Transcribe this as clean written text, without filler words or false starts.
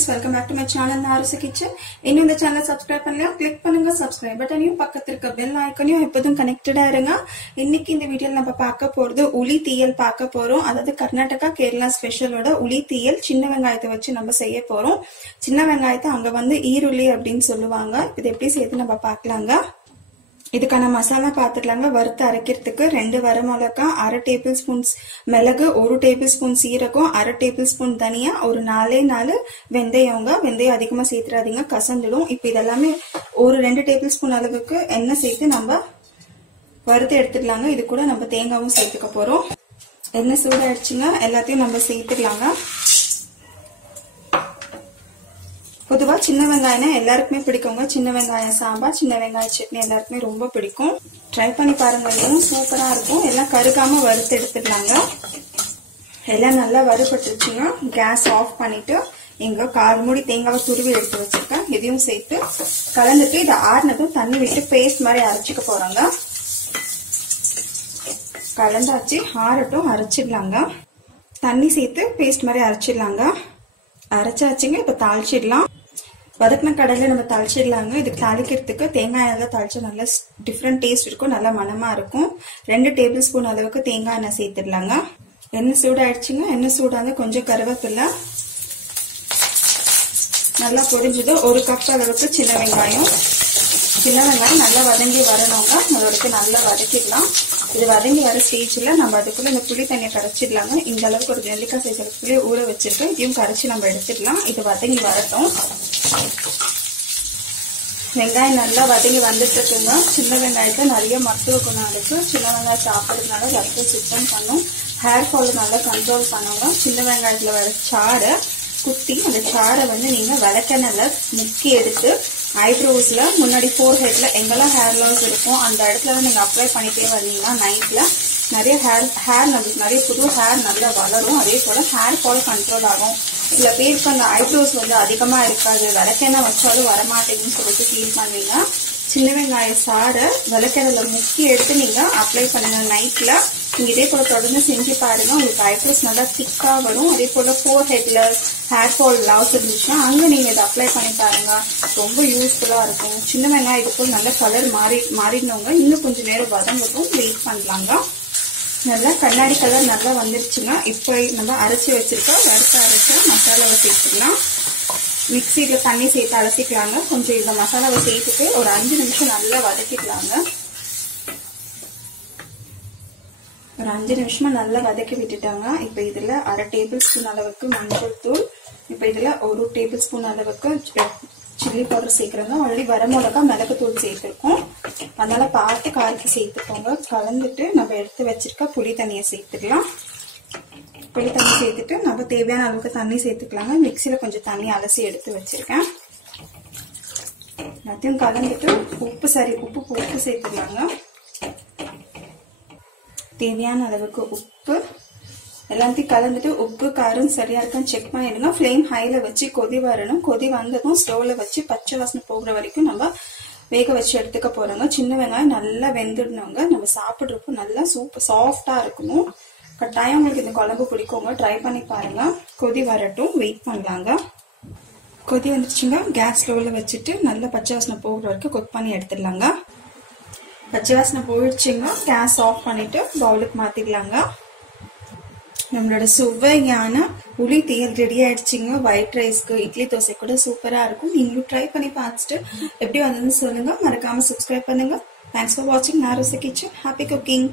friends, welcome back to my channel Narusa Kitchen. இன்னும் இந்த சேனலை சப்ஸ்கிரைப் பண்ணலையா கிளிக் பண்ணுங்க சப்ஸ்கிரைப் பட்டனையும் பக்கத்துல இருக்க பெல் ஐகானையும் எப்போதும் கனெக்டடா இருங்க. இன்னைக்கு இந்த வீடியோல நம்ம பார்க்க போறது உளி தீயல் பார்க்க போறோம். அதாவது கர்நாடகா கேரளா ஸ்பெஷலோட உளி தீயல் சின்ன வெங்காயத்தை வச்சு நம்ம செய்ய போறோம். சின்ன வெங்காயத்தை அங்க வந்து ஈருளி அப்படின்னு சொல்லுவாங்க. இது எப்படி செய்து நம்ம பார்க்கலாங்க. இதுக்கான மசாலா பாத்துக்கலாங்க. வறுத்து அரைக்கிறதுக்கு 2 வரமிளகா, 1/2 டேபிள் ஸ்பூன் மிளகு, 1 டேபிள் ஸ்பூன் சீரகம், 1/2 டேபிள் ஸ்பூன் தனியா, ஒரு 4 வெந்தயங்க. வெந்தயம் அதிகமா சேர்த்துறாதீங்க, கசந்துடும். இப்ப இதெல்லாமே ஒரு 2 டேபிள் ஸ்பூன் அளவுக்கு எண்ணெய் சேர்த்து நம்ம வறுத்து எடுத்துக்கலாங்க. இது கூட நம்ம தேங்காவும் சேர்த்துக்க போறோம். எண்ணெய் சூடாயிடுச்சுங்க, எல்லாத்தையும் நம்ம சேர்த்துக்கலாங்க. பொதுவா சின்ன வெங்காயம் எல்லாருக்குமே பிடிக்குங்க. சின்ன வெங்காயம் சாம்பார், சின்ன வெங்காய சட்னி எல்லாருக்குமே ரொம்ப பிடிக்கும். ட்ரை பண்ணி பாருங்க, இதுவும் சூப்பரா இருக்கும். எல்லாம் கருகாம வறுத்து எடுத்துக்கலாங்க. எல்லாம் நல்லா வறுபட்டுருச்சுங்க. கேஸ் ஆஃப் பண்ணிட்டு இங்க 1/4 மூடி தேங்காவை துருவி எடுத்து வச்சிருக்கேன். இதையும் சேர்த்து கலந்துட்டு இதை ஆறுனதும் தண்ணி விட்டு பேஸ்ட் மாதிரி அரைச்சிக்க போறோங்க. கலந்தாச்சு, ஆறட்டும், அரைச்சிடலாங்க. தண்ணி சேர்த்து பேஸ்ட் மாதிரி அரைச்சிடலாங்க. அரைச்சாச்சுங்க. இப்ப தாளிச்சிடலாம். வதக்கின கடையில நம்ம தாளிச்சிடலாங்க. இது தாளிக்கிறதுக்கு தேங்காய் எண்ணெய் தாளிச்சா நல்லா டிஃப்ரெண்ட் டேஸ்ட் இருக்கும், நல்லா மனமா இருக்கும். 2 டேபிள் ஸ்பூன் அளவுக்கு தேங்காய் எண்ணெய் சேர்த்துடலாங்க. எண்ணெய் சூடாயிடுச்சுங்க. எண்ணெய் சூடாங்க, கொஞ்சம் கருவேப்பிலை நல்லா பொரிஞ்சது. 1 கப் அளவுக்கு சின்ன வெங்காயம். சின்ன வெங்காயம் நல்லா வதங்கி வரணுங்க. அதோடக்கு நல்லா வதக்கிடலாம். இது வதங்கி வர ஸ்டேஜ்ல நம்ம அதுக்குள்ள இந்த புளி தண்ணியை கரைச்சிடலாங்க. இந்த அளவுக்கு ஒரு நெல்லிக்காய் சைஸ் புளியை ஊற வச்சிருக்கேன். இதையும் கரைச்சி நம்ம எடுத்துடலாம். இது வதங்கி வரட்டும். வெங்காயம் நல்லா வதங்கி வந்துட்டு இருக்குங்க. சின்ன வெங்காயத்தை நிறைய மருத்துவ குணம் இருக்கு. சின்ன வெங்காயம் சாப்பிட்றதுனால ரத்தம் சுத்தம் பண்ணும், ஹேர் ஃபால் நல்லா கண்ட்ரோல் பண்ணுங்க. சின்ன வெங்காயத்துல வர சாறை குத்தி அந்த சாறை வந்து நீங்க விளக்கெண்ணெய்ல முக்கி எடுத்து ஐப்ரோஸ்ல முன்னாடி ஃபோர்ஹெட்ல எங்கெல்லாம் ஹேர் லாஸ் இருக்கும் அந்த இடத்துல நீங்க அப்ளை பண்ணிட்டே வந்தீங்கன்னா நைட்ல நிறைய ஹேர் நம்மளுக்கு நிறைய புது ஹேர் நல்லா வளரும். அதே போல ஹேர் ஃபால் கண்ட்ரோல் ஆகும். சில பேருக்கு அந்த ஐப்ரோஸ் வந்து அதிகமா இருக்காது, விளக்கெண்ணெய் வச்சாலும் வரமாட்டேங்குன்னு சொல்லிட்டு ஃபீல் பண்ணுவீங்க. சின்ன வெங்காய சாறை விளக்கெண்ணெய்ல முக்கி எடுத்து நீங்க அப்ளை பண்ணுங்க நைட்ல. நீங்க இதே போல தொடர்ந்து செஞ்சு பாருங்க. உங்களுக்கு ஐப்ரோஸ் நல்லா திக்கா வரும். அதே போல ஃபோர்ஹெட்ல ஹேர் ஃபால் லாஸ் இருந்துச்சுன்னா அங்க நீங்க இதை அப்ளை பண்ணி பாருங்க, ரொம்ப யூஸ்ஃபுல்லா இருக்கும். சின்ன வெங்காயம் இது போல நல்ல கலர் மாறினவங்க இன்னும் கொஞ்சம் நேரம் வதங்கட்டும், வெயிட் பண்ணலாங்க. நல்லா கண்ணாடி கலர் நல்லா வந்துருச்சுங்க. இப்போ நம்ம அரைச்சி வச்சிருக்க வறுத்த அரைச்ச மசாலாவை சேர்த்துக்கலாம். மிக்சியில தண்ணி சேர்த்து அரைச்சிக்கலாங்க. கொஞ்சம் இந்த மசாலாவை சேர்த்துட்டு ஒரு 5 நிமிஷம் நல்லா வதக்கிக்கலாங்க. ஒரு 5 நிமிஷமா நல்லா வதக்கி விட்டுட்டாங்க. இப்ப இதுல 1/2 டேபிள் ஸ்பூன் அளவுக்கு மஞ்சள் தூள், இப்ப இதுல 1 டேபிள் ஸ்பூன் அளவுக்கு சில்லி பவுடர் சேர்க்கிறோங்க. ஆல்ரெடி வரமிளகா, மிளகு தூள் சேர்த்திருக்கோம், அதனால பார்த்து காய்ச்சி சேர்த்துக்கோங்க. கலந்துட்டு நம்ம எடுத்து வச்சிருக்க புளி தண்ணியை சேர்த்துக்கலாம். புளி தண்ணி சேர்த்துட்டு நம்ம தேவையான அளவுக்கு தண்ணி சேர்த்துக்கலாங்க. மிக்சியில கொஞ்சம் தண்ணி அலசி எடுத்து வச்சிருக்கேன். எல்லாத்தையும் கலந்துட்டு உப்பு சேர்த்துக்கலாங்க. தேவையான அளவுக்கு உப்பு எல்லாத்தையும் கலந்துட்டு உப்பு காரம் சரியா இருக்கான்னு செக் பண்ணிடுங்க. ஃப்ளேம் ஹைல வச்சு கொதி வரணும். கொதி வந்ததும் ஸ்லோல வச்சு பச்சை வாசனை போகிற வரைக்கும் நம்ம வேக வச்சு எடுத்துக்க போறோங்க. சின்ன வெங்காயம் நல்லா வெந்துடணுங்க. நம்ம சாப்பிட்றப்போ நல்லா சூப்பர் சாஃப்டா இருக்கணும். கட்டாயம் உங்களுக்கு இந்த குழம்பு பிடிக்குங்க, ட்ரை பண்ணி பாருங்க. கொதி வரட்டும், வெயிட் பண்ணலாங்க. கொதி வந்துருச்சுங்க. கேஸ் ஸ்லோல வச்சுட்டு நல்லா பச்சை வாசனை போகிற வரைக்கும் குக் பண்ணி எடுத்துடலாங்க. பச்சை வாசனை போயிடுச்சுங்க. கேஸ் ஆஃப் பண்ணிட்டு பவுலுக்கு மாத்திக்கலாங்க. நம்மளோட சுவையான உளி தீயல் ரெடி ஆயிடுச்சுங்க. ஒயிட் ரைஸ்க்கு, இட்லி தோசை கூட சூப்பரா இருக்கும். நீங்களும் ட்ரை பண்ணி பார்த்துட்டு எப்படி வந்ததுன்னு சொல்லுங்க. மறக்காம சப்ஸ்கிரைப் பண்ணுங்க. தேங்க்ஸ் ஃபார் வாட்சிங் நாருசா கிச்சன். Happy cooking.